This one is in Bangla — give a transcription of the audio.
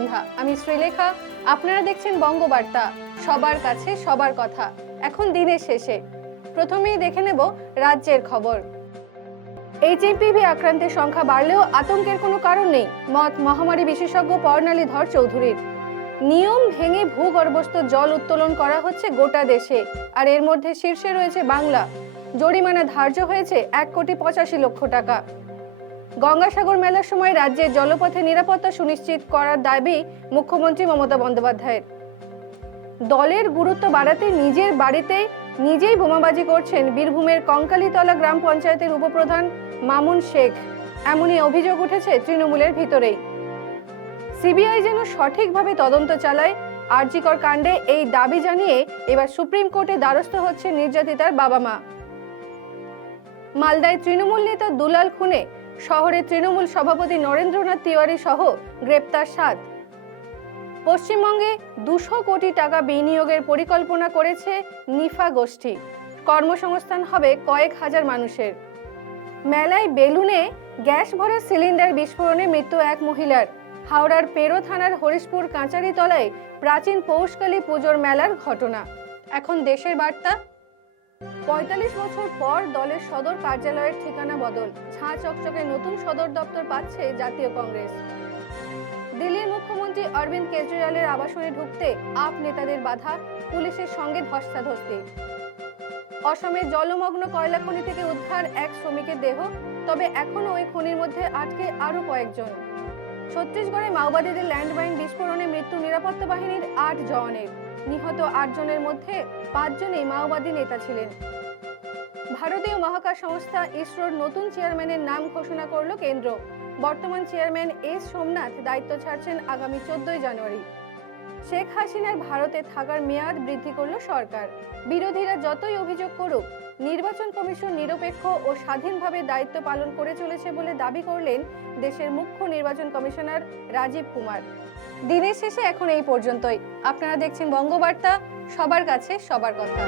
সন্ধ্যা। আমি শ্রীলেখা, আপনারা দেখছেন বঙ্গবার্তা। সবার কাছে সবার কথা। এখন দিনের শেষে। প্রথমেই দেখে নেব রাজ্যের খবর। এইচএমপিভি আক্রান্তের সংখ্যা বাড়লেও আতঙ্কের কোনো কারণ নেই। মত, মহামারী বিশেষজ্ঞ পর্ণালী ধর চৌধুরীর। নিয়ম ভেঙে ভূগর্ভস্থ জল উত্তোলন করা হচ্ছে গোটা দেশে। আর এর মধ্যে শীর্ষে রয়েছে বাংলা। জরিমানা ধার্য হয়েছে এক কোটি পঁচাশি লক্ষ টাকা। গঙ্গাসাগর মেলার সময় রাজ্যের জলপথে নিরাপত্তা সুনিশ্চিত করার দাবি মুখ্যমন্ত্রী মমতা বন্দ্যোপাধ্যায়ের। দলের গুরুত্ব বাড়াতে নিজের বাড়িতেই নিজেই বোমাবাজি করছেন বীরভূমের কঙ্কালীতলা গ্রাম পঞ্চায়েতের উপপ্রধান মামুন শেখ। এমনই অভিযোগ উঠেছে তৃণমূলের ভিতরেই। সিবিআই যেন সঠিকভাবে তদন্ত চালায়, আরজিকর কাণ্ডে এই দাবি জানিয়ে এবার সুপ্রিম কোর্টে দ্বারস্থ হচ্ছে নির্যাতিতার বাবা মা। মালদায় তৃণমূল নেতা দুলাল খুনে শহরের তৃণমূল সভাপতি নরেন্দ্রনাথ তিওয়ারি সহ গ্রেপ্তার সাত। পশ্চিমবঙ্গে দুশো কোটি টাকা বিনিয়োগের পরিকল্পনা করেছে নিফা গোষ্ঠী। কর্মসংস্থান হবে কয়েক হাজার মানুষের। মেলায় বেলুনে গ্যাস ভরা সিলিন্ডার বিস্ফোরণে মৃত্যু এক মহিলার। হাওড়ার পেরো থানার হরিশপুর কাঁচারি তলায় প্রাচীন পৌষকালী পুজোর মেলার ঘটনা। এখন দেশের বার্তা পঁয়তাল্লিশ বছর পর দলের সদর কার্যালয়ের ঠিকানা বদল, ঝাঁ চকচকে নতুন সদর দপ্তর পাচ্ছে জাতীয় কংগ্রেস। দিল্লির মুখ্যমন্ত্রী অরবিন্দ কেজরিওয়ালের আবাসনে ঢুকতে আপ নেতাদের বাধা, পুলিশের সঙ্গে ধস্তাধস্তি। অসমের জলমগ্ন কয়লা খনি থেকে উদ্ধার এক শ্রমিকের দেহ, তবে এখনও ওই খনির মধ্যে আটকে আরও কয়েকজন। ছত্তিশগড়ে মাওবাদীদের ল্যান্ডমাইন বিস্ফোরণে মৃত্যু নিরাপত্তা বাহিনীর আট জওয়ানের নিহত আটজনের মধ্যে পাঁচজনই মাওবাদী নেতা ছিলেন। ভারতীয় মহাকাশ সংস্থা ইসরোর নতুন চেয়ারম্যানের নাম ঘোষণা করল কেন্দ্র। বর্তমান চেয়ারম্যান এস সোমনাথ দায়িত্ব ছাড়ছেন আগামী চোদ্দই জানুয়ারি। শেখ হাসিনার ভারতে থাকার মেয়াদ বৃদ্ধি করল সরকার। বিরোধীরা যতই অভিযোগ করুক নির্বাচন কমিশন নিরপেক্ষ ও স্বাধীনভাবে দায়িত্ব পালন করে চলেছে বলে দাবি করলেন দেশের মুখ্য নির্বাচন কমিশনার রাজীব কুমার। দিনের শেষে এখন এই পর্যন্তই। আপনারা দেখছেন বঙ্গবার্তা, সবার কাছে সবার কথা।